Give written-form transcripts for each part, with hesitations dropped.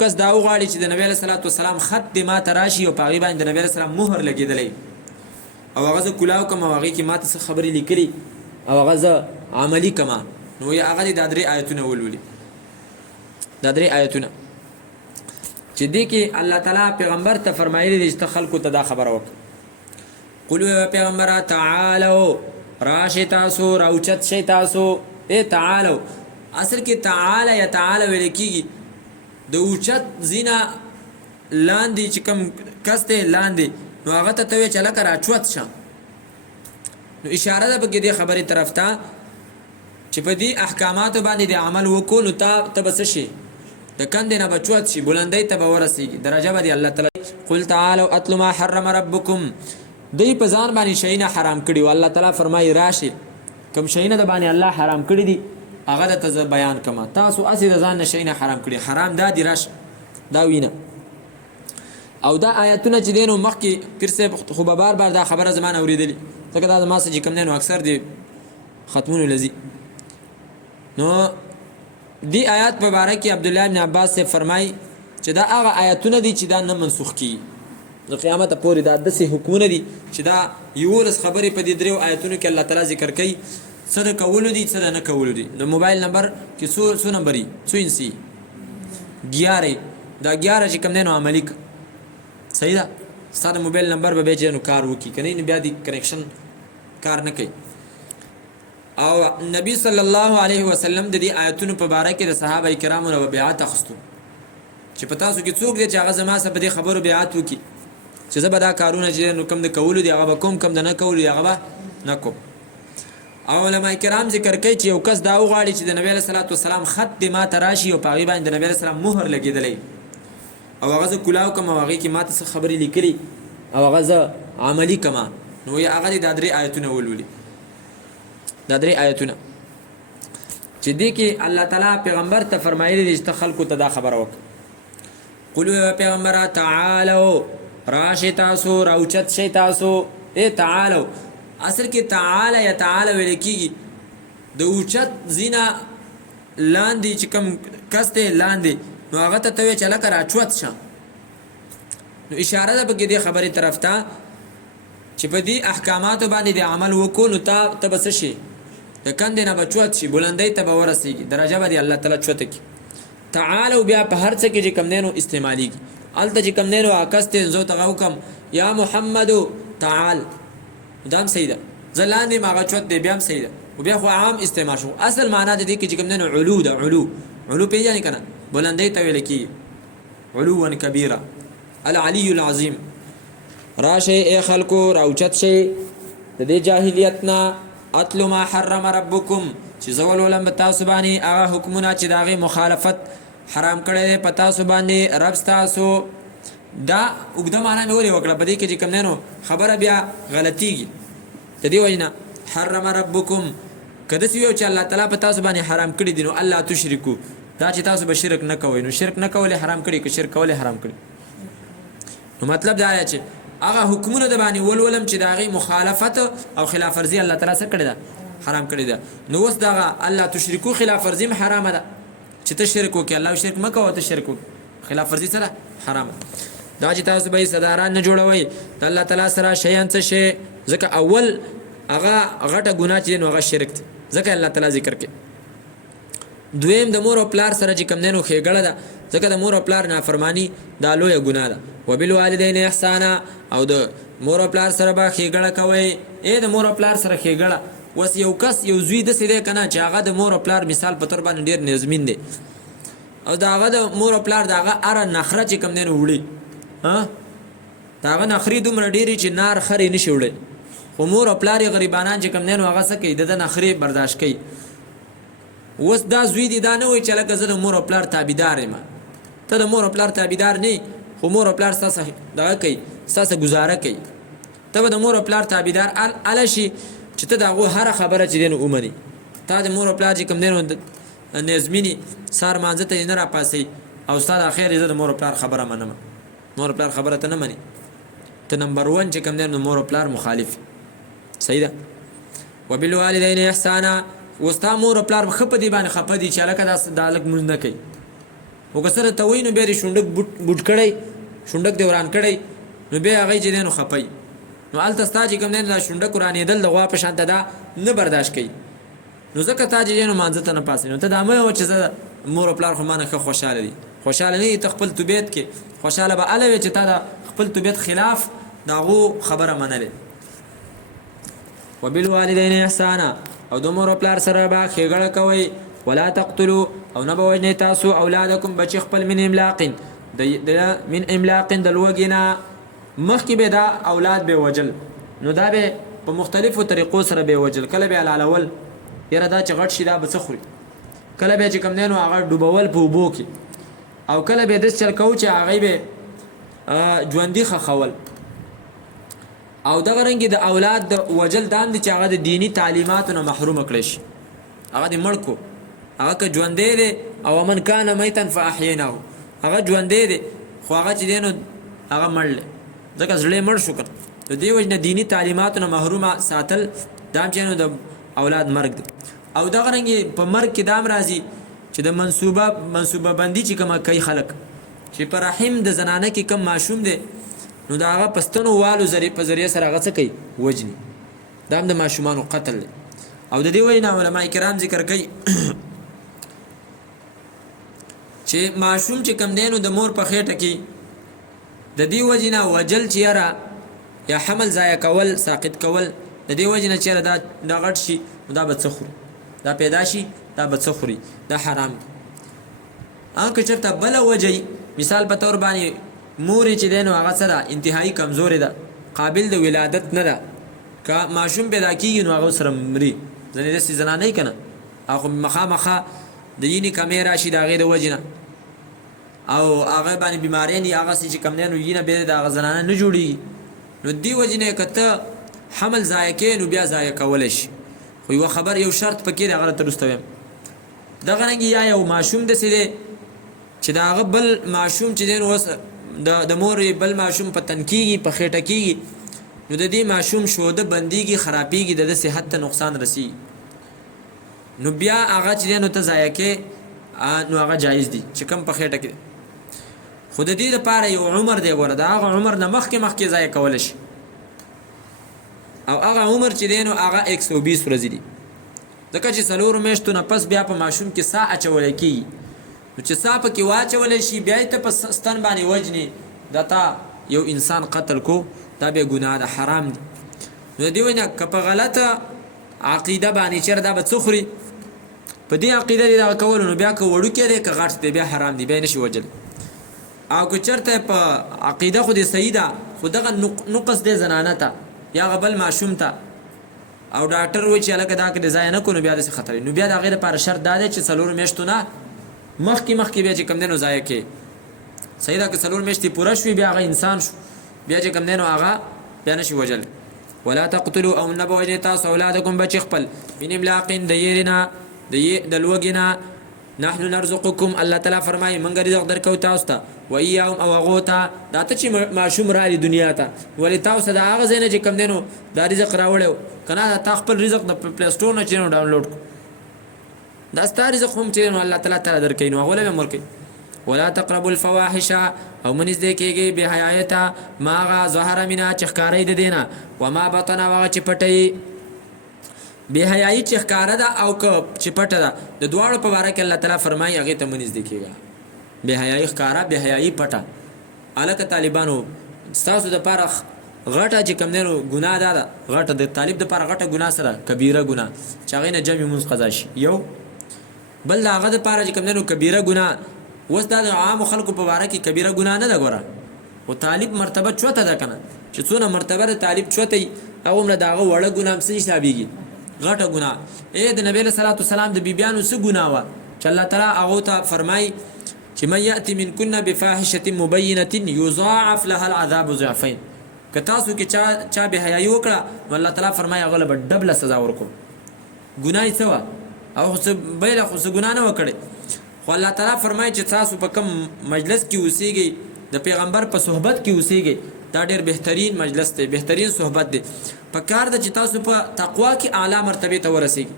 کس دا وغواړي چې د نبی علیه الصلاۃ والسلام خط دې ماته راشي او په هغې باندې د نبی علیه السلام مهر لګېدلی او هغه زه کلاو کړم او هغې کې ماته څه خبرې لیکلي او هغه زه عملي کړم نو هغه دې دا درې آیتونه ولولي. دا درې آیتونه چې دې کې الله تعالی پیغمبر ته فرمایلی دی چې ته خلکو ته دا خبره وکړه. قل پیغمبره تعالو راشئ تاسو راوچت شئ تاسو تعالو اصل کې تعالی یا تعالی ویل کېږي د اوچت زینه لاندې چې کوم کس دی لاندې نو هغه ته وایي چې لکه راچوت شه. نو اشاره ده پکې دې خبرې طرف ته چې په دې احکاماتو باندې د عمل وکړو نو ته به څه شي د کندې نه به چوت شي بلندۍ ته به ورسېږي درجه به دې الله تعالی. قل تعالوا اتل ما حرم ربکم دوی په ځان باندې شیونه حرام کړي و الله تعالی فرمایي راشي کوم شیونه د باندې الله حرام کړي دي هغه ته بیان کما تاسو اسې د ځان نشینه حرام کړي حرام دا دی راش دا وینه او دا آیاتونه چې دینو مخکې پیر صاحب خو به بار بار دا خبره زمانه اوریدلی ځکه دا ما سره چې کوم دینو اکثر دی ختمونو لذي نو دی آیات په باره کې عبد الله بن عباس سے فرمای چې دا هغه آیاتونه دي چې دا نه منسوخ کی د قیامت پورې دا داسې حکمونه دي چې دا یولس خبرې په دې درو آیاتونو کې الله تعالی ذکر کوي څه د کولو دي څه د نه کولو دي. نو موبایل نمبر کې څو نمبر یي څو انسي 11 دا 11 چې کوم دی نو عملي صحیح ده ستا د موبایل نمبر به بیا نو کار وکړي که نه بیا د کنیکشن کار نه کوي. او نبی صلی الله علیه وسلم د دې آیتونو په باره کې د صحابه کرامو نه بیعت اخیستو چې په تاسو کې څوک دی چې هغه زما سره په دې خبرو بیعت وکړي چې زه به دا کارونه چې نو کم د کولو دي هغه به کوم کم د نه کولو دي هغه به نه کوم. او علماء کرام ذکر کوي چې یو کس دا وغواړي چې د نبی علیه الصلاۃ والسلام خط دې ماته راشي او په هغې باندې د نبی علیه السلام مهر لګېدلی او هغه زه کلاو کړم او هغې کې ماته څه خبرې لیکلي او هغه زه عملي کړم نو هغه دې دا درې آیتونه ولولي. دا درې آیتونه چې دې کې الله تعالی پیغمبر ته فرمایلی دی چې ته خلکو ته دا خبره وکړه. قل پیغمبره تعالو راشئ تاسو راوچت شئ تاسو تعالو اصل کې تعالی یا تعالی ویل کېږي د اوچت زینه لاندې چې کوم کس دی لاندې نو هغه ته وایي چې لکه راچوت شه. نو اشاره ده پکې دې خبرې طرف ته چې په دې احکاماتو باندې د عمل وکړو نو ته به څه شي د کندې نه به چوت شي بلندۍ ته به ورسېږي درجه به دې الله تعالی چوته کړي. تعالو بیا په هر څه کې چې کوم دی نو استعمالیږي هلته چې کوم دی نو کس دی زه ته وکړم یا محمدو تعال دا هم صحیح ده زه لاندې م هغه چوت دی بیا هم صحیح ده و بیا خو عام استعمال شو اصل معنا د دې کې چې کوم دی نو علو ده علو پېژنې که نه بلندۍ ته ویل کېږي علوا کبیره العلی العظیم. راشئ ای خلکو راوچت شئ د دې جاهلیت نه اتلو ما حرم ربکم چې زه ولولم په تاسو باندې هغه حکمونه چې د هغې مخالفت حرام کړی دی په تاسو باندې رب ستاسو. دا اوږده معنا مې ولې وکړه په دې کې چې کوم دی نو خبره بیا غلطیږي د دې وجې نه حرم ربکم که داسې ویو چې الله تعالی په تاسو باندې حرام کړي دي نو الله تشرکو دا چې تاسو به شرک نه کوئ نو شرک نه کول حرام کړي که شرک کول حرام کړي نو مطلب دا دی چې هغه حکمونه د باندې ولولم چې د هغې مخالفت او خلاف ورزي الله تعالی څه کړې ده حرام کړې ده. نو اوس دغه الله تشرکو خلاف ورزي هم حرامه ده چې ته شرک وکړې الله شرک مه کوه ته شرک وکړې خلاف ورزي سره حرامه دا چې تاسو به یې صداران نه جوړوئ د الله تعالی سره شیان څه شی ځکه اول هغه غټه ګناه چې دی نو هغه شرک دی ځکه الله تعالی ذکر کوي. دویم د مور او پلار سره چې کوم دی نو ښېګړه ده ځکه د مور او پلار نافرمانی دا لویه ګناه ده. وبالوالدین احسانا او د مور او پلار سره به ښېګړه کوئ د مور او پلار سره ښېګړه. اوس یو کس یو زوی داسې دی که نه چې هغه د مور او پلار مثال په طور باندې ډېر نظمین دی او د هغه د مور او پلار د هغه هره نخره چې کوم دی نو وړي د هغه نخرې دومره ډېرې چې نار خرې نه شي وړی خو مور او پلار یې غریبانان چې کوم دی نو هغه څه کوي د نخرې برداشت کوي. اوس دا زوی دی دا نه وایي چې لکه زه د مور او پلار تابعدار یم ته د مور او پلار تابعدار نه یې خو مور او پلار ستاسو دغه کوي ستاسو ګزاره کوي ته به د مور او پلار تابعدار اله شي چې ته د هغو هره خبره چې دی نو ومنې تا د مور او پلار چې کوم دی نو نظمیني سهار مانځه ته یې نه راپاسئ او ستا د خیر زه د مور او پلار خبره منم مور او پلار خبره ته نه منې ته نمبر 1 چې کوم دی نو مور او پلار مخالف صحیح ده. وبالوالدین احسانا وستا مور او پلار خپه دي باندې خپه دي چې لکه دا لک مونږ نه کوي او که سره ته وایي نو بیا دې شونډک بوټ کړی شونډک دې وران کړی نو بیا هغې چې دی نو خپی نو هلته ستا چې کوم دی نو دا شونډک ورانېدل د غوا په شانته دا نه برداشت کوي نو ځکه تا چې دی نو مانځه ته نه پاسې نو ته دا مه وه چې زه مور او پلار خو مانه ښه خوشحاله دي خوشحاله نه دي ته خپل طبیعت کې خوشحاله به هله وې چې تا د خپل طبیعت خلاف د هغو خبره منلې وبالوالدین احسانا او د مور او پلار سره به ښېګړه کوئ ولا تقتلوا او نه به وژنئ تاسو اولادکم بچې خپل من املاق من املاق د لوږې نه مخکې به دا اولاد به وجل نو دا به په مختلفو طریقو سره به وجل کله به حلالول یاره دا چې غټ شي دا به څه خوري کله به چې کوم دی نو هغه ډوبول په اوبو کې او کله به داسې چل کوو چې هغې به ژوندي ښخول او دغه رنګې د اولاد د وجل دا هم دي چې هغه د دیني تعلیماتو نه محرومه کړی شي هغه دې مړ کو هغه که ژوندی دی او من کان میتا فاحیناه هغه ژوندی دی خو هغه چې دی نو هغه مړ دی ځکه زړه مړ شو کنه د دې وجه نه دیني تعلیماتو نه محرومه ساتل دا هم چې نو د اولاد مرګ دی او دغه رنګې په مرګ کې دا هم راځي چې د منصوبه بندي چې کومه کوي خلک چې په رحم د زنانه کې کم ماشوم دی نو د هغه پستنو والو په ذریعه سره هغه څه کوي وجني دا هم د ماشومانو قتل دی او د دې وجې نه علما کرام ذکر کوي چې ماشوم چې کم دی نو د مور په خېټه کې د دې وجې نه وجل چې یاره یا حمل ضایع کول ساقط کول د دې وجې نه چې یاره دا غټ شي نو دا به څه خوري دا پیدا شي دا به څه خوري دا حرام دی که چېرته بله وجه مثال په طور باندې مور چې دی نو هغه څه ده انتهایي کمزورې ده قابل د ولادت نه ده که ماشوم پیدا کېږي نو هغه سره مري ځینې داسې زنانې که نه هغه مخامخه د یینې کمې راشي د هغې د وجې نه او هغه باندې بیماریان دي هغسې چې کوم دی نو یینه بیا د هغه زنانه نه جوړېږي نو دې وجې نه که ته حمل ضایع کوې نو بیا ضایع کولی شي خو یوه خبر یو شرط پکې دی هغه راته وروسته وایم دغه رنګې یا یو ماشوم داسې دی چې د هغه بل ماشوم چې دی نو اوس د مور بل ماشوم په تن کېږي په خېټه کېږي نو د دې ماشوم شوده بندېږي خرابېږي د ده صحت ته نقصان رسېږي نو بیا هغه چې دی نو ته ضایع کې نو هغه جایز دي چې کم په خېټه کې خو د دې دپاره یو عمر دی ګوره د هغه عمر نه مخکې ضایع کولی شي او هغه عمر چې دی نو هغه 120 ورځې دي ځکه چې 4 میاشتو نه پس بیا په ماشوم کې ساه اچولی کېږي نو چې ساه پکې واچولی شي بیا یې ته په ستن باندې وجنې دا تا یو انسان قتل کو دا بیا ګناه ده حرام دي نو د دې وجه نه که په غلطه عقیده باندې چېرې دا به څه خوري په دې عقیده دې دغه کولو نو بیا که وړوکی دی که غټ دی بیا حرام دی بیا یې نشي وجلی او که چېرته په عقیده خو دې صحیح ده خو دغه نقص دی زنانه ته یا هغه بل ماشوم ته او ډاکټر وایي چې هلکه دا که دې ضایع نه کړو نو بیا داسې خطر نو بیا د هغې دپاره شرط دا دی چې 4 میاشتو نه مخکې بیا چې کوم دی نو ضایع کې صحیح ده که 4 میاشتې پوره شوي بیا هغه انسان شو بیا چې کوم دی نو هغه بیا نشي وجل ولا تقتلوا او نه به وجنئ تاسو اولادکم بچې خپل من املاق د یېرې نه د لوږې نه نحن نرزقکم الله تعالی فرمایي موږ رزق درکوو تاسو ته و ایاهم او هغو ته دا ته چې ماشوم راغلي دنیا ته ولې تاسو د هغه ځای نه چې کوم دی نو دا رزق راوړی و که نه تا خپل رزق د پلی سټور نه چې نو ډاونلوډ کړو دا ستا رزق هم چې نو الله تعالی تعالی درکوي نو هغه له به ورکوي ولا تقربوا الفواحش او من نږدې کېږئ بېحیایۍ ته ما هغه ظهر منها چې ښکاری د دې نه وما بطن او هغه چې پټوي بېحیایي چې ښکاره ده او که چې پټه ده د دواړو په باره کې الله تعالی فرمایي هغې ته مه نږدې کېږه بېحیایي ښکاره بېحیایي پټه هلکه طالبانو ستاسو دپاره غټه چې کوم دی نو ګناه دا ده غټه د طالب دپاره غټه ګناه سره کبیره ګناه چې هغې نه جمع لمونځ قضا شي یو بل د هغه دپاره چې کوم دی نو کبیره ګناه اوس دا د عامو خلکو په باره کې کبیره ګناه نه ده ګوره خو طالب مرتبه چوته ده که نه چې څونه مرتبه د طالب چوته وي هغومره د هغه وړه ګناه هم څه حسابېږي غټه ګناه د نبی علیه صلات وسلام د بیبیانو څه ګناه وه چې الله تعالی هغو ته فرمایي چې من یأتي منکن بفاحشة مبینة یضاعف لها العذاب ضعفین که تاسو کې چا بېحیایي وکړه نو الله تعالی فرمایي هغه له به ډبله سزا ورکړو ګناه یې څه وه او خو څه بیله خو څه ګناه نه وه کړې خو الله تعالی فرمایي چې تاسو په کوم مجلس کې اوسېږئ د پیغمبر په صحبت کې اوسېږئ دا ډېر بهترین مجلس دی بهترین صحبت دی په کار ده چې تاسو په تقوا کې اعلی مرتبې ته ورسېږئ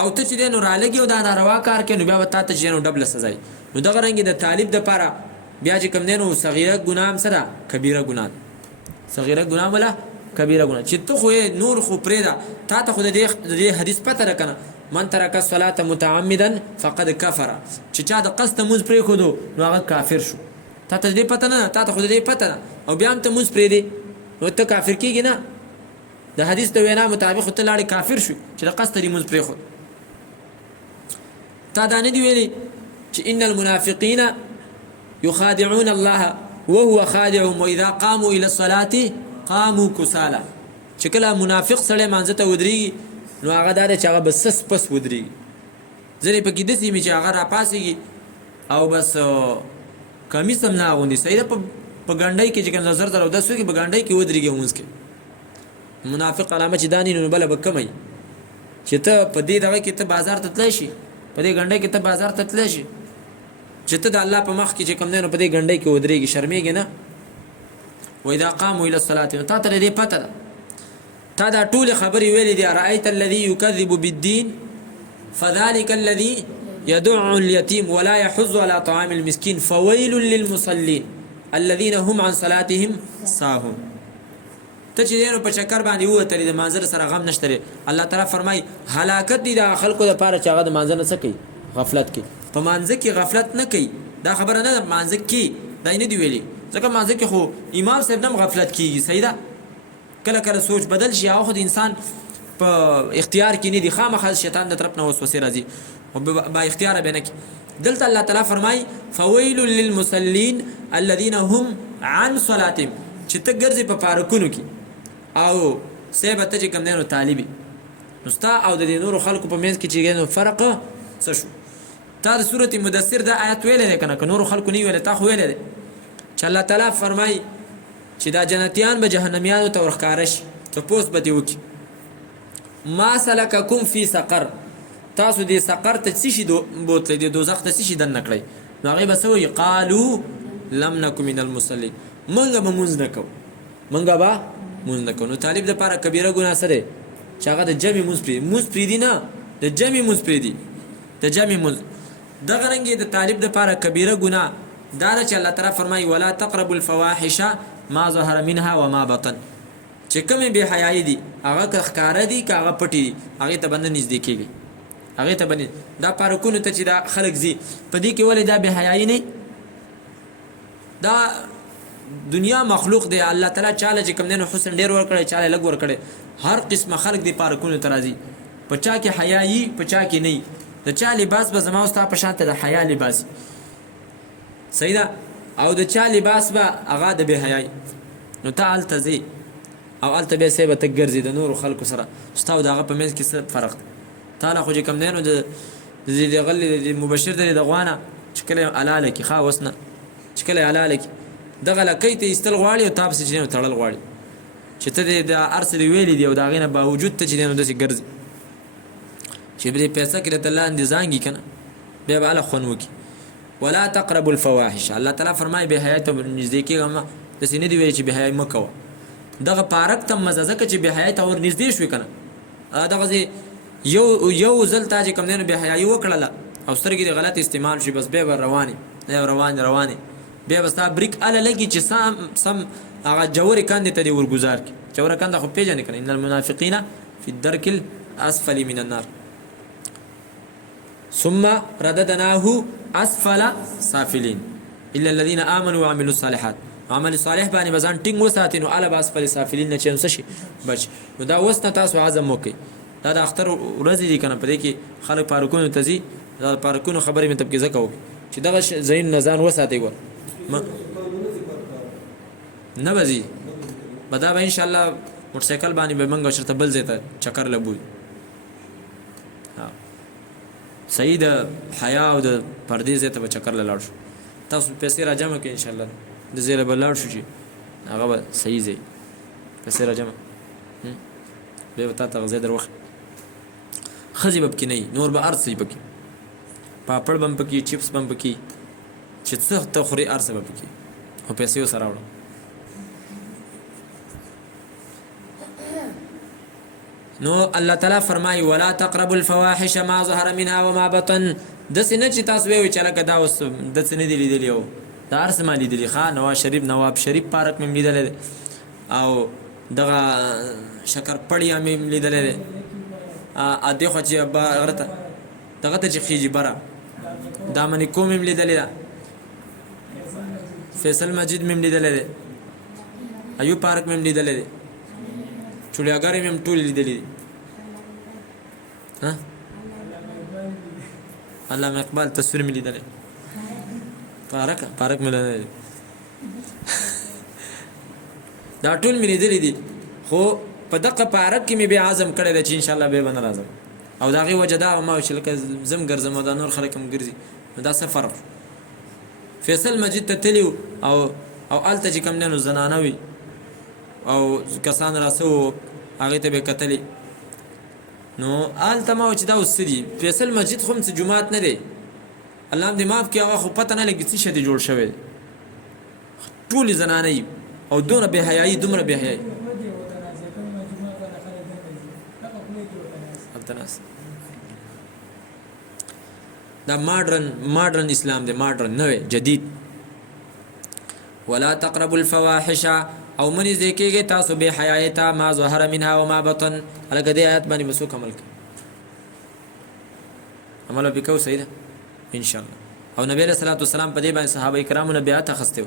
او ته چې نو رالګي او دا ناروا کار کوي نو بیا وتا ته چې نو ډبل سزا نو دغه رنګ د طالب د پاره بیا چې کوم نو صغیره ګناه هم سره کبیره ګناه صغیره ګناه ولا کبیره ګناه چې ته خو نور خو پرېدا تا ته خو د حدیث پته راکنه من ترک الصلاه متعمدا فقد كفر چې چا د قصد موږ پرې خو نو هغه کافر شو تا ته دې پته نه تا ته خو دې پته نه او بیا هم ته موږ پرې دی نو ته کافر کیږي نه د حدیث د وینا مطابق ته لاړې کافر شو چې د قصد دې موږ پرې خو تا دا نه دی ویلي چې ان المنافقين يخادعون الله وهو خادعهم واذا قاموا الى الصلاه قاموا كسالى چې کله منافق سره مانځه ته ودرېږي نو هغه دا چې هغه بس پس ودرېږي ځنې پکې داسې مې چې هغه راپاسېږي او بس کمیس هم نه اغوندي صحیح ده په ګنډۍ کې چې کوم نظر ته راودس وکړي په ګنډۍ کې ودرېږي لمونځ کې منافق علامه چې دا نه نو بله به کمی چې ته په دې دغه کې ته بازار ته تللی شي په دې ګنډۍ کې ته بازار ته تللی شي چې ته د الله په مخ کې چې کوم دی نو په دې ګنډۍ کې ودرېږي شرمېږي نه واذا قاموا الى الصلاه نو تا ته دې پته ده تا دا ټولې خبرې ویلې دي ارايت الذي يكذب بالدين فذلك الذي يدع اليتيم ولا يحض على طعام المسكين فويل للمصلين الذين هم عن صلاتهم ساهون ته چې نو په چکر باندې وته د منظر سره غم نشته الله تعالی فرمای هلاکت دي د خلکو لپاره چې هغه د منظر نه سکی غفلت کوي په منځ کې غفلت نه کوي دا خبره نه منځ کې دا نه دی ویلي ځکه منځ کې خو امام صاحب نم غفلت کیږي صحیح ده کله کله سوچ بدل شي او خو د انسان په اختیار کې نه دی خامخا شیطان د طرف نه وسوسه راځي او با اختیار به نه کی دلته الله تعالی فرمای فويل للمصلين الذين هم عن صلاتهم چې ته ګرځي په پارکونو کې او سیبه ته چې کوم دی نو طالبي نو ستا او د نورو خلکو په منځ کې چې نو فرق څه شو تا د سورۃ مدثر دا آیت ویلې ده کنه که نورو خلکو نه ویلې تا خو ویلې ده چې الله تعالی فرمای چې دا جنتیان به جهنميانو ته ورخاره شي ته پوس به دی وکي ما سلککم فی سقر تاسو دې سقر ته څه شي بوتلې دې دوزخ ته څه شي دن نکړی نو هغه به سوې قالو لم نکو من المصلين منګه به مونږ نکو منګه به مونږ نکو نو طالب د پاره کبیره ګناه سره چې هغه د جمع مونږ پری دی نه د جمع مونږ پری دی د جمع مونږ دغه رنګه د طالب د پاره کبیره ګناه دا چې الله تعالی فرمایي ولا تقربوا الفواحش ما ظهر منها وما بطن چې کومه به حیاي دي هغه ښکارا دي که هغه پټي دي هغه ته بند نږدې کیږي هغه ته بند دا پارکونه ته چې دا خلک زی په دې کې ولې دا به حیاي نه دا دنیا مخلوق دی الله تعالی چاله چې کوم نه حسن ډیر ور کړی چاله لګ ور کړی هر قسمه خلق دی پارکونه ترازی پچا کې حیاي پچا کې نه د چا لباس به زما واست په شانته د حیا لباس صحیح ده او د چا لباس به هغه د به حیاي نو تعال تزي او الته به سیبه تګرځي د نور خلکو سره ستاو دغه په منځ کې څه فرق تعالی خو چې کم نه نو د دې غلي د مبشر د غوانه چې کله الاله کې خا وسنه چې کله الاله کې دغه لکې ته استل غواړي او تاسو چې نو تړل غواړي چې ته د ارسل ویلې دی او دا غینه باوجود ته چې نو داسې ګرځي چې به پیسې کې ته لاندې ځانګي کنه به به الله خون وکي ولا تقربوا الفواحش الله تعالی فرمای به حیات نږدې کېږم د سینې دی وی چې به حیا مکو دغه پارک ته مزه چې به حیات اور نږدې شوي کنه دغه یو زل تاج کم نه به حیا وکړه او سترګې غلط استعمال شي بس به رواني رواني به بس تا بریک اله لګي چې سم هغه جوړې کاندې ته دی ورګزار کی جوړه کاند خو پیژنې کنه ان المنافقین فی الدرک الاسفل من النار ثم رددناه اسفل سافلين الا الذين امنوا وعملوا الصالحات عمل صالح باندې بزان ټینګ وساتینو اله اسفل سافلين نه چنس شي بچ نو دا وسنه تاسو عزم وکي دا د اختر ورځې دي کنه پدې کې خلک پارکونو تزي دا پارکونو خبرې مې تبکیزه کوو چې دغه زین نزان وساتي ګور نه بزي بدا به ان شاء الله موټر سایکل باندې به منګو شرط بل زیته چکر لبوي صحیح د حیا او د پردې زیته به چکر لاړ شو تاسو پیسې راجمه کې ان شاء الله د زیره بلاړ شو چې هغه به صحیح زی پیسې راجمه به وتا ته غزه در وخت خزي بب کې نه نور به ارسي پکې پاپړ بم پکې چپس بم پکې چې څه ته خوري ارسه بم پکې او پیسې وسره وړو نو الله تعالی فرمایي ولا تقربوا الفواحش ما ظهر منها وما بطن. داسې نه چې تاسو وایئ چې هلکه دا اوس داسې نه دي لیدلي او دا هر څه ما لیدلي نواب شریف پارک مې لیدلی دی او دغه شکرپړیا مې لیدلی دی دې خوا چې غره ته دغه ته چې خیږي بره دامنې کوم مې لیدلی ده فیصل مسجد مې لیدلی دی ایوب پارک مې لیدلی دی چوړیاګرې مې ټولې لیدلي دي علامه اقبال تصویر مې لیدلی پارک مې لیدلی دی دا ټول مې لیدلي دي خو په دغه پارک کې مې بیا عزم کړی دی چې انشاءالله بیا به نه راځم او د هغې وجه دا ما چې لکه زم ګرځم او دا نور خلک هم ګرځي نو دا څه فرق فیصل مسجد ته تلي او هلته چې کوم دی نو زنانه وي او کسان راسه وو هغې ته به یې کتلې نو هلته ما وه چې دا اوس څه دي فیصل مسجد خو هم څه جومات نه دی الله هم دې معاف کړي هغه خو پته نه لګي څه شی دی جوړ شوی دی ټولې زنانه یي او دومره بې حیایي دومره بې حیایي دا ماډرن اسلام دی ماډرن نوی جدید ولا تقربوا الفواحش او منی ذکیږي تاسو به حیایتا ما ظهر منها وما بطن هلکه دې آیات باندې مسوک عمل کوي عمل وکاو صحیح ده ان شاء الله او نبی علیہ الصلوۃ والسلام په دې باندې صحابه کرامو نه بیعت اخستو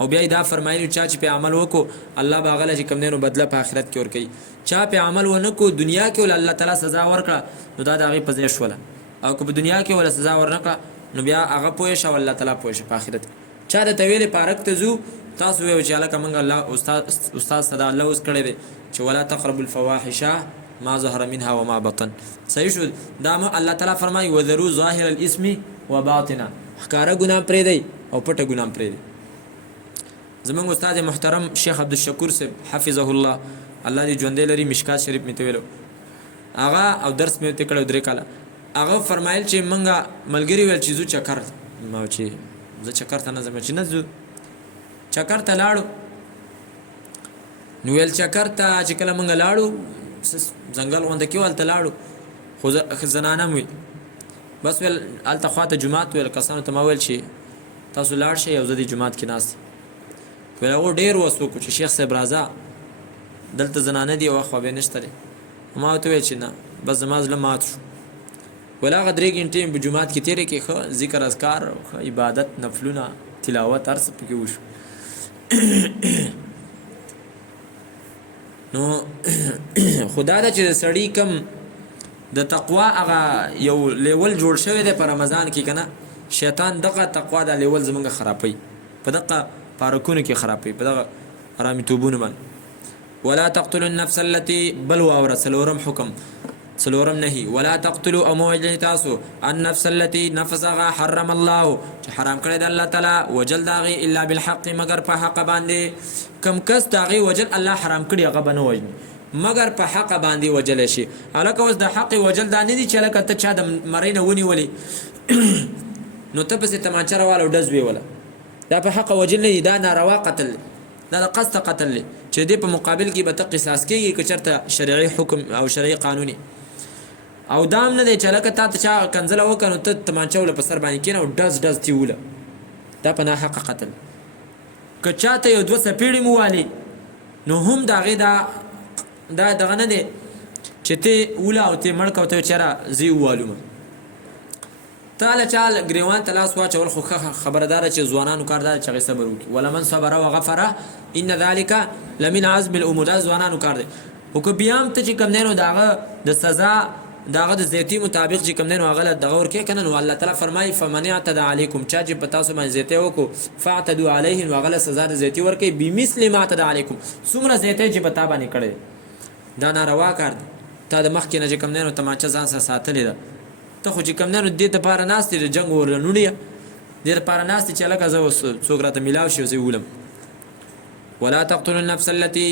او بیا دا فرمایلی چې په عمل وکړو الله به هغه چې کوم دینو بدله په آخرت کې ورکوي چا په عمل ونه کو دنیا کې ول الله تعالی سزا ورکړه نو دا د هغې په ځای شوله او که په دنیا کې ولا سزا ورنکړه نو بیا هغه پوه شه او الله تعالی پوه شه په آخرت کې چا درته ویلې پارک ته ځو تاسو وایو چې هلکه موږ الله استاد صدا الله اوس کړی دی چې ولا تقربوا الفواحش ما ظهر منها وما بطن صحیح شو دا الله تعالی فرمایي وذروا ظاهر الاسم وباطنه ښکاره ګناه پرېږدئ او پټه ګناه پرېږدئ زمونږ استاد محترم شیخ عبدالشکور صاحب حفظه الله الله دې ژوندی لري مشکات شریف مې ته ویلو هغه او درس مې ورته کړی 3 کاله هغه فرمایل چې موږ ملګري ویل چې ځو چکر ما چې زه چکر ته نه ځم چې نه ځو چکر ته لاړو نو ویل چکر ته چې کله موږ لاړو ځنګل غونډه کې هلته لاړو خو زنانه مې بس ویل هلته خواته جومات ویل کسانو ته ما ویل چې تاسو لاړ شئ او زه دې جومات کې ناست ویل هغو ډېر وس وکړو چې شیخ صاحب راځه دلته زنانه دي او خوا به یې نشته دی ما ورته ویل چې نه بس زما زړه مات شو ویل هغه 3 ګنټې په جومات کې تېرې کړې ښه ذکر اذکار ښه عبادت نفلونه تلاوت هر څه پکې وشو نو خدا دا چې سړی کم د تقوا هغه یو لیول جوړ شوی دی په رمضان کې که نه شیطان دغه تقوا دا لیول زمونږ خرابوي په دغه پارکونو کې خرابوي په دغه حرامیتوبونو باندې ولا تقتلوا النفس التي بل واوره څلورم حکم څلورم نهي ولا تقتلوا اموجل تاسو النفس التي نفسها حرم الله چې حرام کړی د الله تعالی وجل داغي الا بالحق مگر په حق باندې کم کس داغي وجل الله حرام کړی هغه بنه وجني مگر په حق باندې وجل شي الکه اوس د حق وجل دا نه دي چې لکه ته چا د مرینه ونی ولي نو ته پسې تمانچه راواله ډز ویوله دا په حق وجل نه دي دا ناروا قتل دا د قصد قتل دی چې دې په مقابل کې به ته قصاص کېږي که چېرته شرعي حکم او شرعي قانوني او دام نه دی چې لکه تا ته چا کنځله وکړه نو ته تمانچه وله په سر باندې کېنه او ډز تې وله دا په ناحقه قتل که چا ته یو 2 څپېړې مو والي نو هم د هغې دا دغه نه دی چې ته وله او ته مړ کړه او ته چېره زه یې ووالومه ته له چا ګریوان ته لاس واچول خو خبره داره چې ځوانانو کار دا چې هغې صبر وکړي ولمن صبر وغفره ان ذلک لمن عزم الامور دا ځوانانو کار دی خو که بیا هم ته چې کوم دی نو د هغه د سزا د هغه د زیاتي مطابق چې کوم دی نو هغه له دغه ورکوې که نه نو الله تعالی فرمایي فمن اعتدى علیکم چا چې په تاسو باندې زیاتی وکړو فاعتدوا علیه نو هغه له سزا د زیاتي ورکوي بمثل ما اعتدى علیکم څومره زیاتی چې په تا باندې کړی دا ناروا کار دی تا د مخکې نه چې کوم دی نو تماچه ځان سره ساتلې ده ته خو چې کوم دی نو دې دپاره ناست دی د جنګ ورلنوړي دې دپاره ناست دی چې هلکه زه اوس څوک راته میلاو شي او زه ولم ولا تقتلوا النفس التي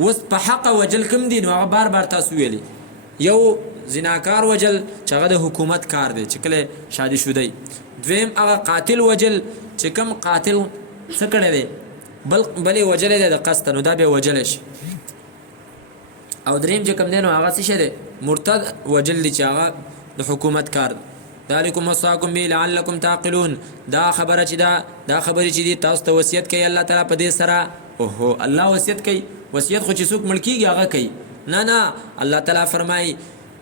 اوس په حقه وجل کوم دي نو هغه بار بار تاسو ویلي یو زناکار وجل چې هغه د حکومت کار دی چې کله شادي شودی دویم هغه قاتل وجل چې کوم قاتل څه کړی دی بلې وجلی دی د قصد نو دا بیا وجلی شي او دریم چې کوم دی نو هغه څه شی دی مرتد وجل دی چې هغه د حکومت کار دی. ذلکم وصاکم به لعلکم تعقلون. دا خبره چې دا خبرې چې دي تاسو ته وصیت کوي الله تعالی په دې سره. اوهو الله وصیت کوي. وصیت خو چې څوک مړ کېږي هغه کوي. نه الله تعالی فرمایي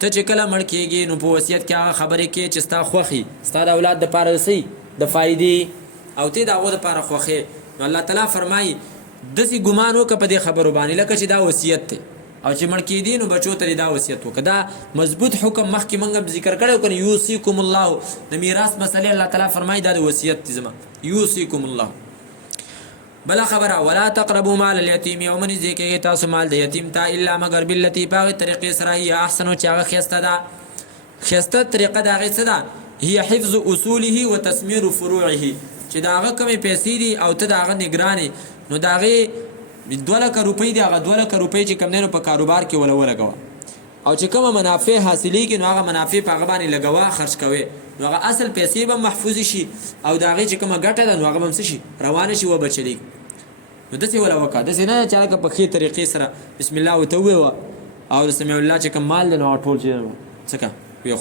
ته چې کله مړ کېږي نو په وصیت کې هغه خبرې کوي چې ستا خوښي ستا د اولاد دپاره رسي د فایدې او ته د هغو دپاره خوښې. نو الله تعالی فرمایي داسې ګمان وکړه په دې خبرو باندې لکه چې دا وصیت دی او چې مړ کېدي نو بچو ته دا وصیت وکړه. دا مضبوط حکم مخکې موږ هم ذکر کړی و که نه یوصیکم الله د میراث مسلې الله تعالی فرمایي دا د وصیت دی زما یوصیکم الله. بلا خبره ولا تقربوا مال اليتيم یوم نږدې کېږئ تاسو مال د یتیم ته الا مگر بالتي په هغې طریقې سره هي احسنو چې هغه ښایسته ده. ښایسته طریقه د هغې څه ده؟ هي حفظ اصوله و تثمیر فروعه چې د هغه کمې پیسې دي او ته د هغه نګرانې نو د هغې 2 لکه روپۍ دي هغه 2 لکه روپۍ چې کوم دی نو په کاروبار کې ولګوه او چې کومه منافع حاصلېږي نو هغه منافع په هغه باندې لګوه خرج کوې نو هغه اصل پیسې به محفوظ شي او د هغې چې کومه ګټه ده نو هغه به هم څه شي روانه شي وبچلېږي. نو داسې وله وکړه داسې نه چې هلکه په ښې طریقې سره بسم الله ورته وویوه او د سمیع الله چې کوم مال دی نو هغه ټول چې څه کړه ویې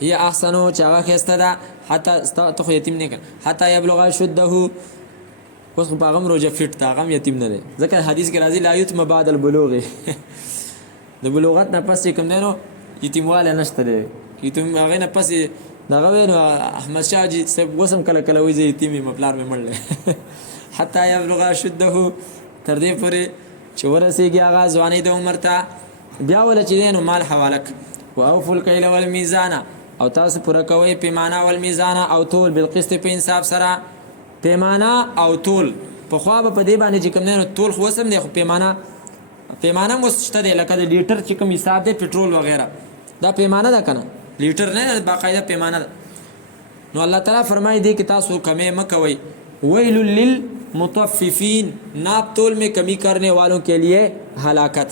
هي احسنو چې هغه ښایسته ده حتی ته خو یتیم نه کړه حتی یبلغ شده. اوس خو په هغه هم روژه فټ ده هغه هم یتیم نه دی ځکه حدیث کې راځي لا یتم بعد البلوغ د بلوغت نه پس چې کوم دی نو یتیموالی نشته دی. یتیم هغې نه پس دغه وی نو احمدشاه حاجي صاحب اوس هم کله کله وایي زه یتیم یم پلار مې مړ دی حتی یبلغ شده تر دې پورې چې ورسېږي هغه ځوانۍ د عمر ته بیا وله چې دی نو مال حواله کړه. واوفوا الکیل والمیزان او تاسو پوره کوئ پیمانه والمیزان او تول بالقسط په انصاف سره. پیمانه او تول پخوا به په دې باندې چې کوم دی نو تول خو اوس هم دی خو پیمانه هم اوس شته دی لکه د لیټر چې کوم حساب دی پټرول وغیره دا پیمانه ده که نه لیټر نه باقاعده پیمانه ده. نو الله تعالی فرمایي دې کې تاسو کمی مه کوئ. ویل للمطففین ناپ تول میں کمی کرنے والوں کے لیے ہلاکت.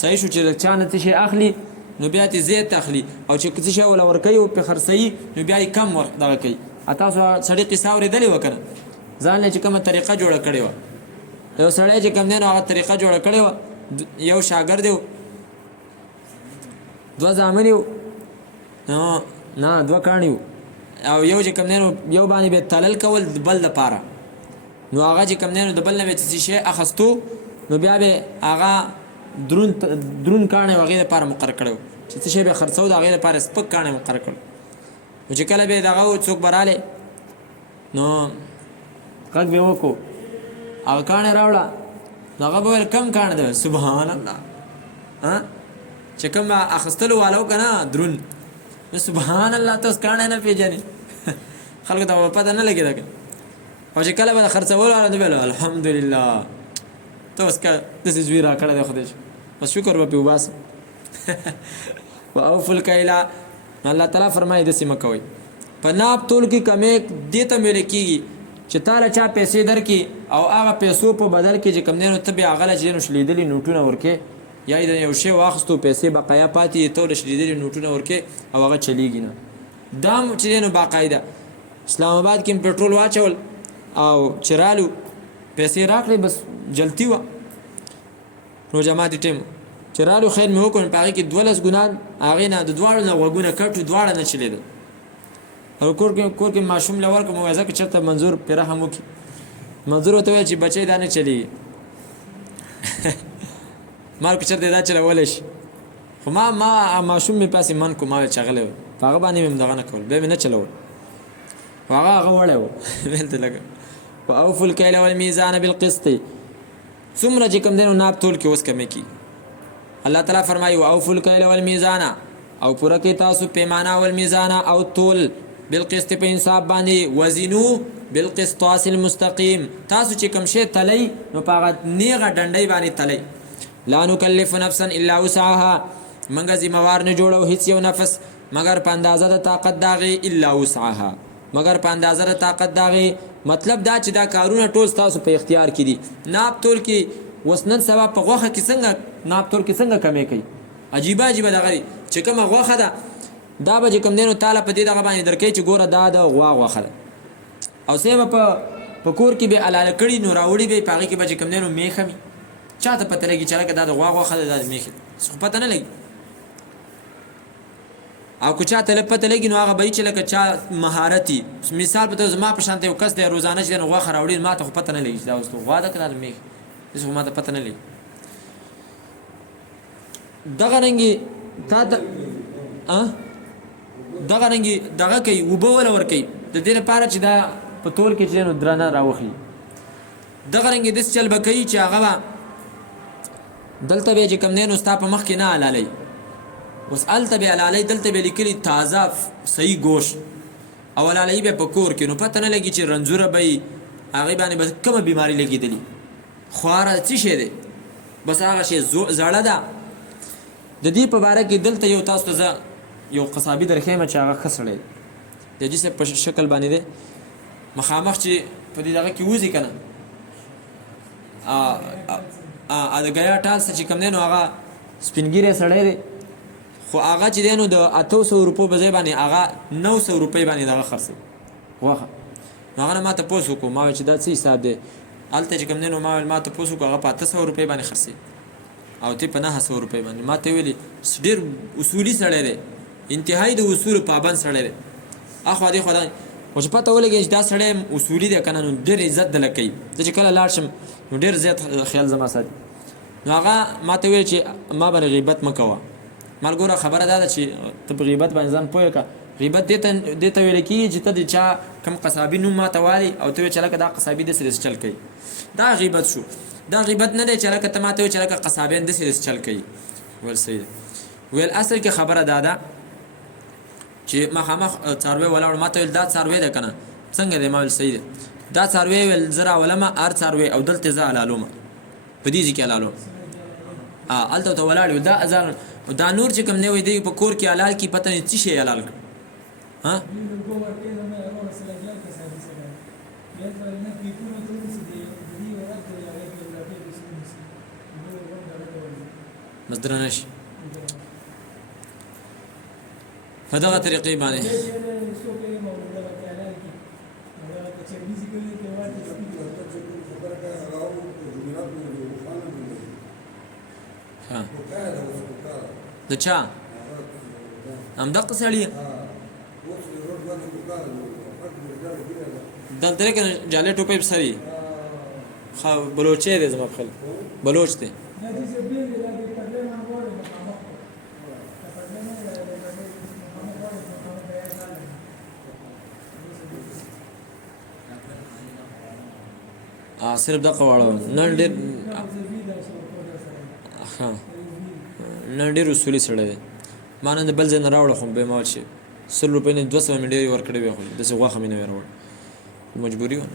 صحیح شو چې چا نه څه شی اخلي نو بیا ترې زیات اخلي او چې څه شی وله ورکوي او پرې خرڅوي نو بیا یې کم دغه کوي. تاسو سړي قصه اورېدلې وه که نه ځان له چې کومه طریقه جوړه کړې وه یو سړی چې کوم دی نو هغه طریقه جوړه کړې وه یو شاګرد دی 2 زامن یو نه 2 کاڼي وو او یو چې کوم دی نو یو باندې به تلل کول د بل دپاره نو هغه چې کوم دی نو د بل نه به څه شی اخستو نو بیا به هغه درون کاڼی و هغې دپاره مقرر کړی و چې څه شی به خرڅو د هغې دپاره سپک کاڼی مقرر کړی و چې کله به دغه څوک به رالی نو غږ به وکړو هغه کاڼی راوړه نو هغه به ویل کم کاڼی دی سبحان الله چې کوم اخیستلو والا و که نه درون نو سبحان الله ته اوس کاڼی نه پېژنې خلکو ته به پته نه لګېده که او چې کله به د خرڅولو والا دی ویل الحمدلله ته اوس که داسې زوی را کړی دی خدای بس شکر به پرې وباسم واوفوا الکیل الله تعالی فرمایي داسې مه کوئ. په ناپ تول کې کمی دې ته ویل کېږي چې تا له چا پیسې درکړي او هغه پیسو په بدل کې چې کوم دی نو ته بیا هغه له چې دی نو شلېدلي نوټونه ورکې یا یې د یو شی واخیستو پیسې بقایا پاتې یې ته له شلېدلي نوټونه ورکې او هغه چلیږي نه. دا هم چې دی نو باقاعده اسلام آباد کې پټرول واچول او چې رالو پیسې راکړې بس جلتي وه روژه ماتي ټیم چې رالو خیر مې وکړو په هغې کې 12 ګنان هغې نه د دواړو نه غوږونه کټو دواړه نه چلېدل او کور کې ماشوم له ورکړم ووایه ځکه چېرته منظور پرې رحم وکړي منظور ورته وویل چې بچی دا نه چلېږي ما که چېرته دا چلولی شي خو ما ماشوم مې پاسې من کو ما ویل چغلی و په هغه باندې مې دغه نه کول بیا مې نه چلول خو هغه وړی و ویل ته لږه واوفوا الکیل والمیزان بالقسط. څومره چې کوم دی نو ناپ تول کې اوس کمی کېږي. الله تعالی فرمایي واوفوا الکیل والمیزان او پوره کې تاسو پیمانه والمیزان او تول بالقسط په انصاف باندې وزنو بالقسطاس المستقیم تاسو چې کوم شی تلی نو په هغه نیغه ډنډۍ باندې تلی. لا نکلف نفسا الا وسعها موږ ذمهوار نه جوړو هیڅ یو نفس مگر په اندازه د طاقت د هغې الا وسعها مگر په اندازه د طاقت د هغې. مطلب دا چې دا کارونه ټول ستاسو په اختیار کې دي. ناپ تول کې اوس نن سبا په غوښه کې څنګه ناپ تول کې څنګه کمی کوي عجیبه دغه دی چې کومه غوښه ده دا به چې کوم دی نو تاله په دې دغه باندې درکوي چې ګوره دا د غوا غوښه ده او سیمه په کور کې به حلاله کړي نو راوړي به یې په هغې کې به چې کوم دی نو میښه وي چاته پته لګي چې لکه دا د غوا غوښه ده د میخې څه پته نه لګي او که چاته پته لګي نو هغه به چې لکه چا مهارتي مثال په توګه زما په شان ته یو کس دی روزانه چې غوښه راوړي ما ته خو پته نه لګي چې دا اوس غوا ده که دا د میخې داسې خو ما ته پته نه لګي دغه رنګې تا ته دغه رنګې دغه کوي اوبه وله ورکوي د دې لپاره چې دا په تول کې چې نو درانه راوخلي دغه رنګې داسې چل به کوي چې هغه به دلته بیا چې کوم دی نو ستا په مخ کې نه حلالوي اوس هلته بیا حلالوي دلته بیا لیکلي تازه صحیح ګوشت او حلالوي بیا په کور کې نو پته نه لګي چې رنځوره به یي هغې باندې به کومه بیماري لګېدلي خواره څه شی دی بس هغه شی زړه ده د دې په باره کې دلته یو تاسو ته زه یو قصابي درښیم چې هغه ښه سړی دی د حاجي صاحب په شکل باندې دی مخامخ چې په دې دغه کې وځي که نه د ګیا ټال څه چې کوم دی نو هغه سپینګیری سړی دی خو هغه چې دی نو د 800 روپو په ځای باندې هغه 900 روپۍ باندې دغه خرڅوي غوښه نو هغه نه ما تپوس وکړو ما ویل چې دا څه حساب دی هلته چې کوم دی نو ما تپوس وکړو هغه په 800 روپۍ باندې خرڅوي او ته په 900 روپۍ باندې ما ته ویلي ډېر اصولي سړی دی انتهایی د اصولو پابند سړی دی اخوا دې خو دا خو چې پته ولګېږي چې دا سړی اصولي دی که نه نو ډېر عزت دله کوي زه چې کله لاړ شم نو ډېر زیات خیال زما ساتي نو هغه ما ته ویل چې ما باندې غیبت مه کوه ما ګوره خبره دا ده چې ته په غیبت باندې ځان پوه کړه غیبت دې ته ویل کېږي چې ته د چا کم قصابي نوم ما ته والي او ته وایې چې لکه دا قصابي داسې داسې چل کوي دا غیبت شو دا غیبت نه دی چې لکه ته ما ته وایې چې لکه قصابیان داسې داسې چل کوي ویل صحیح دی ویل اصل کې خبره دا ده چې مخامخ څاروی ولاړ ما ته ویل دا څاروی دی که نه څنګه دی ما ویل صحیح دی دا څاروی ویل زه راولمه هر څاروی او دلته زه حلالومه په دې ځای کې حلالوم هلته ورته ولاړ وي دا اذان دا نور چې کوم دی وایي دی په کور کې حلال کي پته نه څه شی حلال کړ بس درنه شي په دغه طریقې باندې د چا همدغه سړی دلته کې جالې ټوپې په سري بلوچی دی زما په خیال بلوچ دی صرف دغه واړه نن ډېر نن ډېر اصولي سړی دی ما نن د بل ځای نه راوړه خو به ما چې 100 روپۍ نه 200 مې ډېرې ورکړې وې خو داسې غوښه مې نه وې راوړې مجبوري وه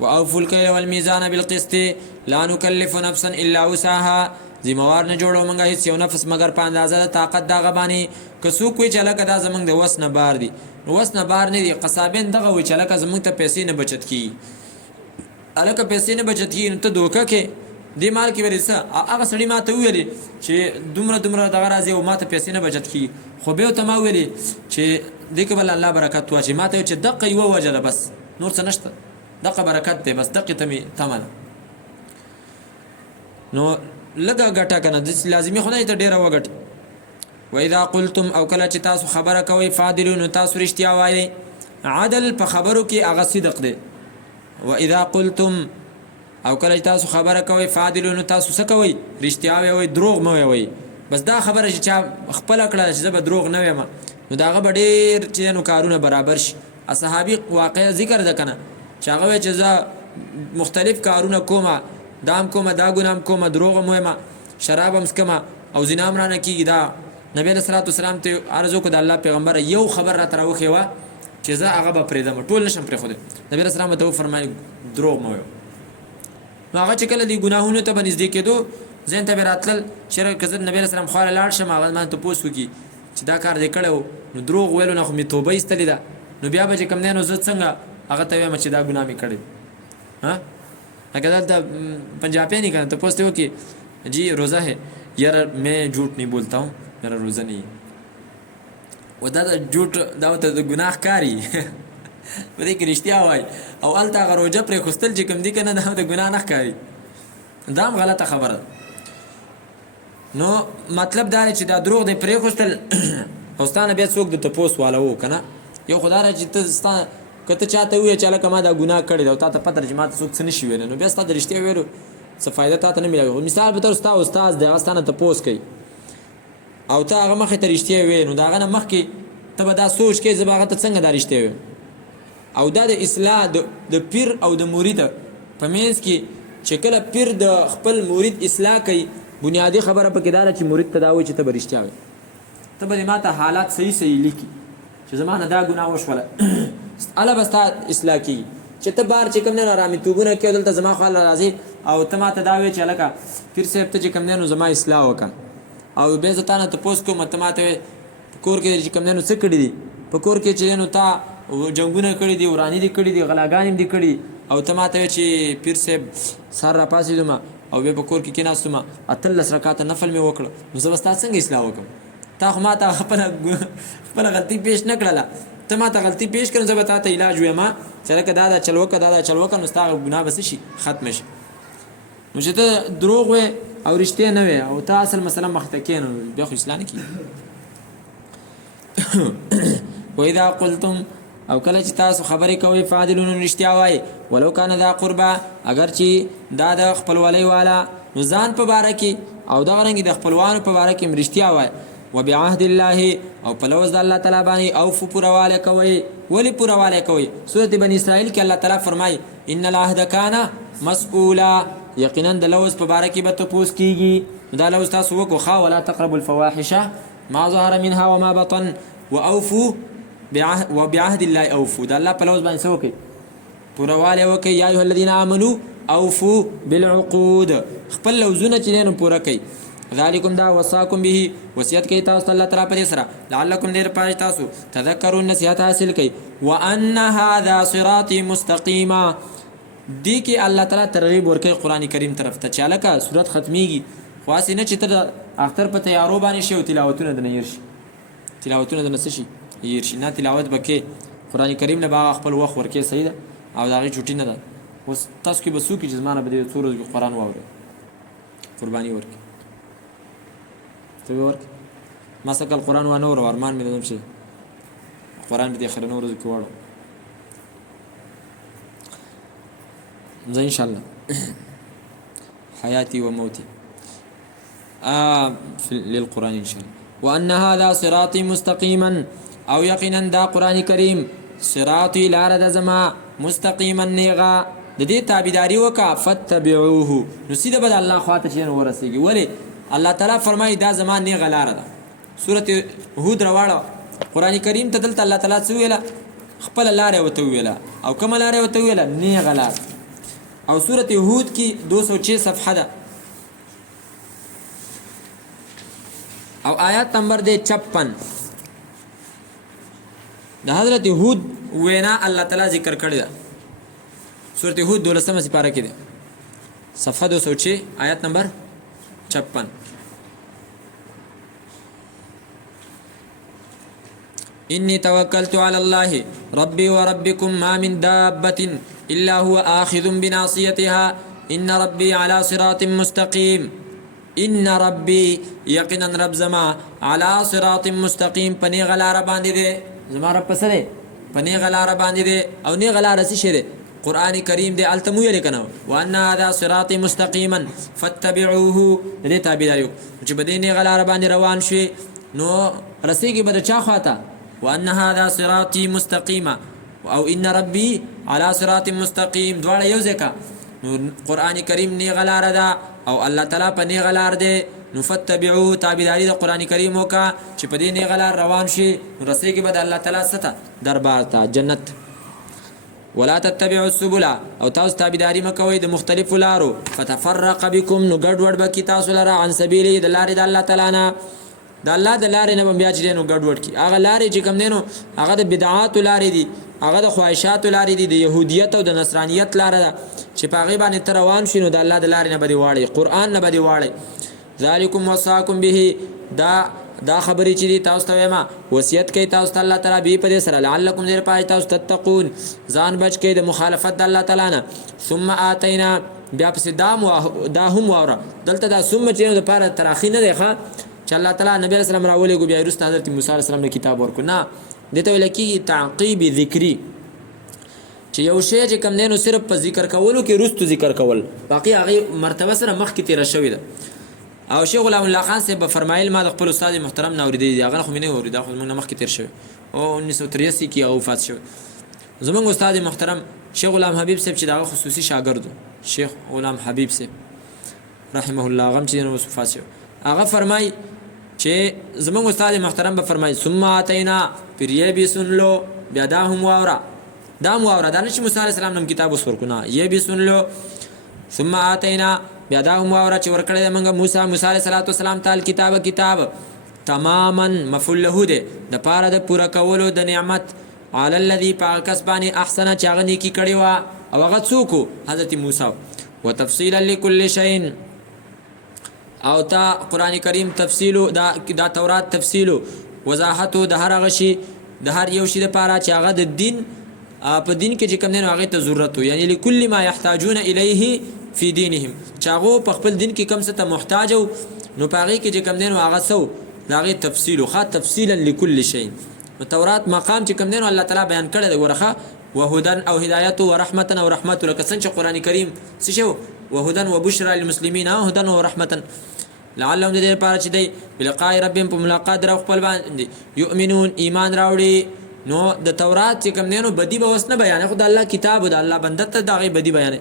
واوفوا الكيل والميزان بالقسط لا نكلف نفسا الا وسعها ذمہوار نه جوړو موږ هیڅ یو نفس مگر په اندازه د طاقت دغه باندې که څوک وایي چې هلکه دا زموږ د وس نه بار دي نو وس نه بار نه دي قصابین دغه وایي چې هلکه زموږ ته پیسې نه بچت کېږي هلکه پیسې نه بچت کېږي نو ته دوکه کې دې مال کې ورې څه هغه سړي ما ته وویلې چې دومره دغه راځي او ما ته پیسې نه بچت کېږي خو بیا ورته ما ویلې چې دې کې به الله برکت واچوي ما ته ویل چې دقه یوه وجه ده بس نور څه نشته دقه برکت دی بس دقې ته مې تمه ده نو لږه ګټه که نه لازمي خو نه ته ډېره وګټې واذا قلتم او کله چې تاسو خبره کوئ فاعدلو نو تاسو رښتیا وایئ عدل په خبرو کې هغه صدق دی واذا قلتم او کله چې تاسو خبره کوئ فاعدلو نو تاسو څه کوئ رښتیا وایئ دروغ مه وایئ بس دا خبره چې چا خپله کړه چې زه به دروغ نه وایم نو د هغه به ډېر چې نو کارونه برابر شي صحابي واقعه ذکر ده که نه چې هغه وایي چې زه مختلف کارونه کومه دا هم کومه دا ګناه هم کومه دروغ هم وایم شراب هم څکمه او زنا هم رانه کېږي دا نبي علیه صلات وسلام ته عرض وکړو د الله پیغمبره یو خبر راته راوښې وه چې زه هغه به پرېږدم ټول نشم پرېښودی نبي علیه السلام ته وفرمایل دروغ مه وایو نو هغه چې کله دې ګناهونو ته به نږدې کېدو ذهن ته به راتلل چې که زه نبي علیه السلام خواله لاړ شم هغه ما تپوس وکړي چې دا کار دې کړی و نو دروغ ویلو نه خو مې توبه ایستلې ده نو بیا به چې کوم دی نو زه څنګه هغه ته وایم چې دا ګناه مې کړی ها لکه دلته پنجابی نہیں کرنا تو پوچھتے ہو کہ جی روزہ ہے یار میں جھوٹ نہیں بولتا ہوں میرا روزہ نہیں ہے و دا جھوٹ دا ته د ګناه کاری په دې کې رښتیا وایي او هلته هغه روژه پرې خوستل چې کوم دي که نه دا د ګناه نه ښکاري دا هم غلطه خبره. نو مطلب دا چې دا دروغ دی پرېښودل او ستانه بیا څوک د تپوس والا و که نه. یو خو دا چې ته ستا که ته چاته ووایې چې هلکه ما دا ګناه کړې ده او تا ته پته ده چې ما ته څوک څه نه شي ویلی، نو بیا ستا د رښتیا ویلو څه فایده تا ته نه میلاوي. مثال په طور ستا استاد دی، هغه ستا نه تپوس کوي او ته هغه مخې ته رښتیا ویې، نو د هغه نه مخکې ته به دا سوچ کوې زه به هغه ته څنګه دا رښتیا ویم. او دا د اصلاح د پیر او د مرید په منځ کې چې کله پیر د خپل مرید اصلاح کوي، بنیادی خبره پکې دا ده چې مرید ته دا وایي چې ته به رښتیا وایې، ته به ما ته حالات صحیح لیکي چې زما نه دا ګناه وشوله هله به ستا اصلاح کېږي. چې ته بار چې کوم دی نو رامیتوبونه کوې دلته زما خوا راځي او ته ما ته دا وایې چې هلکه پیر صاحب ته چې کوم دی نو زما اصلاح وکړه، او بیا زه تا نه تپوس کوم ته ما ته وایې په کور کې چې کوم دی نو څه کړي دي، په کور کې چې نو تا جنګونه کړي دي، وراني دي کړي دي، غلاګانې دي کړي، او ته ما ته وایې چې پیر صاحب سهار راپاڅېدم او بیا په کور کې کېناستم 18 رکعته نفل مې وکړه، نو زه به ستا څنګه اصلاح وکړم؟ تا خو ما ته خپله غلطي پیش نه کړله، ته ما ته غلطي پیش کړم، زه به تا ته علاج ویم چې لکه دا چل وکړه دا چل وکړه، نو ستا ګناه به څه شي ختمه شي. نو چې ته دروغ وې او رښتیا نه وې او ته اصل مثلا مخ ته کښېنه، نو بیا خو اصلاح نه کېږي. واذا قلتم او کله چې تاسو خبرې کوئ فعدلوا نو رښتیا وایئ ولو کان ذا قربا، اگر چې دا د خپلوالۍ والا، نو ځان په باره کې او دغه رنګې د خپلوانو په باره کې هم رښتیا وایئ. وبعهد الله او په لوز د الله تعالی باندې اوفو پوروالی کوئ. ولې پوروالی کوئ؟ سورت بني اسرائیل کې الله تعالی فرمایي ان العهد کان مسئولا، یقینا د لوز په باره کې به تپوس کېږي. دا لوز تاسو وکړو ښه ولا تقربوا الفواحش ما ظهر منها وما بطن واوفوا وبعهد الله اوفوا. دا الله په لوز باندې څه وکړي؟ پوروالی وکړئ. یا ایها الذین آمنوا اوفوا بالعقود، خپل لوزونه چې دی نو پوره کوئ. ذالکم دا وصاکم به، وصیت کوي تاسو ته الله تعالی په دې سره لعلکم دیر پاره تاسو تذکرون نصیحت حاصل کوي. وان هذا صراطی مستقیما، دی کې الله تعالی ترغیب ورکوي قرآن کریم طرف ته چې هلکه صورت ختمیږي، خو هسې نه چې ته د اختر په تیارو باندې شي او تلاوتونه دنه هیر شي، تلاوتونه دنه څه شي هیر شي، نه تلاوت به کې قرآن کریم نه به خپل وخت ورکې صحیح ده او د هغې چوټي نه ده. اوس تاسو کې به څوک چې زما نه به د څو ورځو قرآن واورئ قرباني ورکړي، ته به ورکړې. ما څه کال قرآن وانه اورو، ارمان مې ده چې قرآن به د اخرنو ورځو کې واړو زه انشاءالله حياتي وموتي للقرآن إن شاء الله. وأن هذا صراطي مستقيما، أو يقينا دا قرآن كريم صراطي لارد زما مستقيما نيغا د دې تابعداري وکا فتبعوه، نو سیده بد الله خواته چې ورسیږي. ولی الله تعالی فرمایي دا زما نیغه لار ده. سورته هود راواړه قرآن کریم ته دلته الله تعالی څه ویله؟ خپل لار ورته ویله، او کومه لار ورته ویله؟ نیغه لار. او سورته هود کې 206 صفحه ده او آیات نمبر دی 56 د حضرت هود وینا الله تعالی ذکر کړی ده. سورته هود 12 سپاره کې ده صفحه 206 آیات نمبر 56. إني توكلت على الله ربي وربكم ما من دابة إلا هو آخذ بناصيتها إن ربي على صراط مستقيم. إن ربي يقينا رب زما على صراط مستقيم، پنی غلار باندې دے زما رب پس دے، پنی غلار باندې دے او نی غلار سی شه دے قرآن کریم دے التمو یې کنه. وان هذا صراط مستقيما فاتبعوه، دې تابعداریو چې بده نی غلار باندې روان شي نو رسیږي بده چا خواته. وان هذا صراطي مستقيما او ان ربي على صراط مستقيم، دواړه یو ځکه نو قرآن کریم نی غلار ده او الله تعالی په نی غلار ده. نو فتبعوه، تابعداري د قرآن کریم وکا چې په دې نی غلار روان شي نو رسیږي بده الله تعالی ستا دربار ته جنت. ولا تتبعوا السبل، او تاسو تابعداري مکوئ د مختلفو لارو، فتفرق بكم، نو ګډوډ بکی تاسو لره عن سبیل د لارې د الله تعالی نه. د الله د لارې نه بیا چې نو ګډوډ کی هغه لارې چې کوم دینو هغه د بدعات لارې دي، هغه د خواهشات لارې دي، د يهودیت او د نصرانیت لار ده چې په هغه باندې تر روان شینو د الله د لارې نه بدی واړي، قرآن نه بدی واړي. ذالکم وصاکم به، دا خبرې چې دي تاسو ته وایم وصیت کوي تاسو ته الله تعالی به په دې سره لعلکم دیر پای تاسو تتقون، ځان بچ کې د مخالفت د الله تعالی نه. ثم آتینا، بیا پس دا هم واوره دلته دا ثم چې د پاره تراخی نه دی ښه چې الله تعالی نبی رسول الله راولېږو بیا وروسته حضرت موسی علیه السلام له کتاب ورکړو نه دې ته ویل کېږي تعقیب ذکري چې یو شی چې کوم دی نو صرف په ذکر کولو کې وروستو ذکر کول باقي هغې مرتبه سره مخکې تېره شوې ده او شیخ غلام الله خان صاحب به فرمایل ما د خپل استاد محترم نه اورېدلی دي هغه خو مې نه اورېد دا خو زموږ نه مخکې تېر شوی او 1983 کې هغه وفات شوی زموږ استاد محترم شیخ غلام حبیب صاحب چې د هغه خصوصي شاګرد شیخ غلام حبیب صاحب رحمه الله هغه هم چې نن وفات شوی هغه فرمایي چې زموږ استاد محترم به فرمایي ثم اتینا پھر یہ بھی سن لو بیا دا هم واوره دا هم واوره دا نه چې موسی علیه السلام نم کتاب اوس ورکو نه یہ بھی سن لو ثم اتینا بیا دا هم واوره چې ورکړی دی موږ موسی علیه السلام ته کتاب تماما مفعول له دی د پاره د پوره کولو د نعمت علی الذي په هغه کس باندې احسنه چې هغه نیکي کړې وه او هغه څوک و حضرت موسی وتفصیلا لکل شیء او تا قرآن کریم تفصیلو دا تورات تفصیلو وضاحتو د هر هغه شي د هر یو شي دپاره چې هغه د دین په دین کې چې کوم دی نو هغې ته ضرورت و یعنې لکل ما یحتاجون الیه فی دینهم چې هغو په خپل دین کې کوم څه ته محتاج و نو په هغې کې چې کوم دی نو هغه څه و د هغې تفصیل و ښه تفصیلا لکل شی نو تورات مقام چې کوم دی نو الله تعالی بیان کړی دی ګوره ښه وهدن او هدایت و رحمتا او رحمت لکه څنګه چې قرآن کریم څه شی و وهدن و بشرا للمسلمین هدن و رحمتا لعلهم د دې لپاره چې دی بلقاء ربهم په ملاقات در خپل باندې یؤمنون ایمان راوړي نو د تورات چې کوم دی نو بدي به اوس نه بیانوي خو د الله کتاب و د الله بنده ته د هغې بدي بیانوي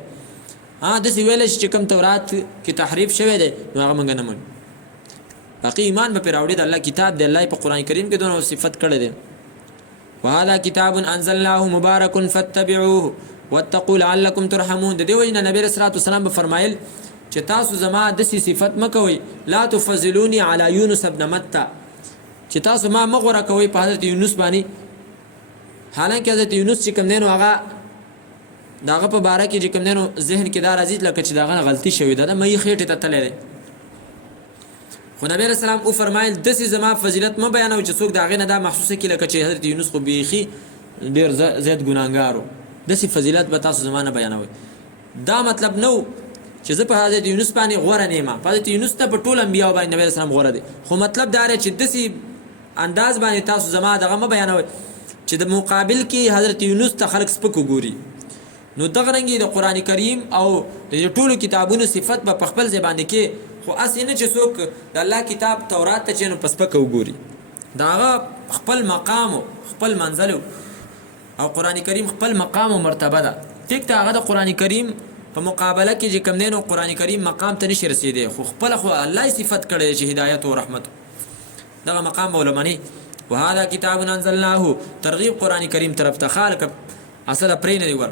داسې ویلی چې کوم تورات کې تحریف شوی دی نو هغه موږ نه منو باقي ایمان به پرې راوړي د الله کتاب دی الله په قرآن کریم کې دونه صفت کړی دی وهذا کتاب انزلناه مبارک فاتبعوه واتقوا لعلکم ترحمون د دې وجې نه نبي رسول الله به فرمایل چې تاسو زما داسې صفت مه کوئ لا تفضلوني علی یونس ابن متى چې تاسو ما مه غوره کوئ په حضرت یونس باندې حالانکه حضرت یونس چې کوم دی نو هغه د هغه په باره کې چې کوم دی نو ذهن کې دا راځي لکه چې د هغه نه غلطي شوې ده مه یې خېټې ته تللی دی خو نبی علیه السلام وفرمایل داسې زما فضیلت مه بیانوئ چې څوک د هغې نه دا محسوسه کړي لکه چې حضرت یونس خو بیخي ډېر زیات ګناهګار و داسې فضیلت به تاسو زما نه بیانوئ دا مطلب نه و چې زه په حضرت یونس باندې غوره نه یم په حضرت یونس ته په ټول انبیاو باندې نبی علیه السلام غوره دی خو مطلب دا دی چې داسې انداز باندې تاسو زما دغه مه بیانوئ چې د مقابل کې حضرت یونس ته خلک سپک وګوري نو دغه رنګې د قرآن کریم او د ټولو کتابونو صفت به په خپل ځای باندې کې خو هسې نه چې څوک د الله کتاب تورات ته چې نو په سپکه وګوري د هغه خپل مقام و خپل منزل او قرآن کریم خپل مقام و مرتبه ده ټیک ته هغه د قرآن کریم په مقابله کې چې کوم دی نو قرآن کریم مقام ته نشي رسېدی خو خپله خو الله یې صفت کړی دی چې هدایت و رحمت دغه مقام به ولمني وهذا کتاب انزلناه ترغیب قرآن کریم طرف ته خالق اصله پرې نه دی ور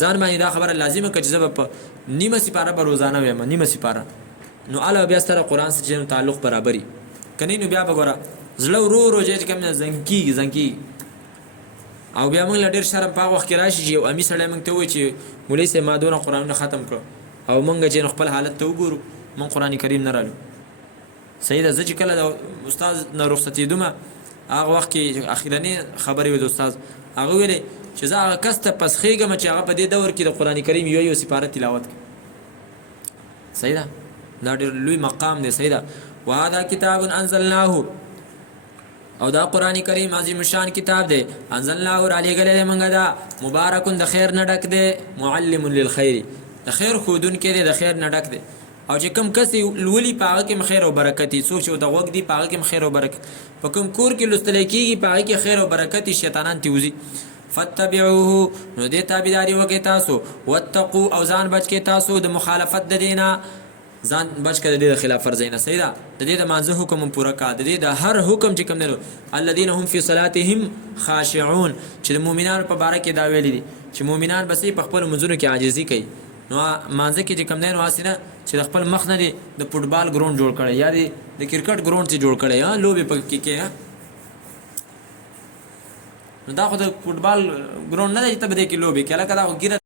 ځان باندې دا خبره لازمه که چې زه به په نیمه سپاره به روزانه ویم نیمه سپاره نو اله بیا سره قرآن سره تعلق برابري که نه نو بیا به ګوره زړه ورو ورو چې کوم نه زنګ کېږي او بیا موږ له ډېر شرم په هغه وخت کې راشي چې یو امي سړی موږ ته ووایي چې مولوي صاحب ما دونه قرآنونه ختم کړو او موږ چې خپل حالت ته وګورو موږ قرآن کریم نه رالو صحیح ده زه چې کله د استاد نه رخصتېدم هغه وخت کې اخرنۍ خبرې وې د استاد هغه ویلې چې زه هغه کس ته پسخېږم چې هغه په دې دور کې د قرآن کریم یو سپاره تلاوت کړي صحیح ده دا ډېر لوی مقام دی صحیح ده وهذا کتاب انزلناه او دا قرآن کریم عظیم الشان کتاب دی انزلناه رالیږلی دی موږ دا مبارکون د خیر نه ډک دی معلم للخیر د خیر ښودونکی دی د خیر نه ډک دی او چې کوم کس لولي په هغه کې هم خیر او برکت وي څوک چې د غوږ دي په هغه کې هم خیر او برکت په کوم کور کې لوستلی کېږي په هغه کې خیر او برکت شیطانان ترې وځي فاتبعوه نو دې تابعداري وکړئ تاسو واتقو او ځان بچ کړئ تاسو د مخالفت د دې نه ځان بچ کړه د دې د خلاف ورزۍ نه صحیح ده د دې د مانځه حکم هم پوره کړه د دې د هر حکم چې کوم دی الذین هم فی صلاتهم خاشعون چې د مؤمنانو په باره کې دا ویلي دي چې مؤمنان بس په خپلو منځونو کې عاجزي کوي نو مانځه کې چې کوم دی نو هسې نه چې د خپل مخ نه دی د فوټبال ګراونډ جوړ کړی یا د کرکټ ګراونډ چې جوړ کړی لوبې پکې کې نو دا خو د فوټبال ګراونډ نه دی چې ته به دې کې لوبې کوې لکه دا خو ګیره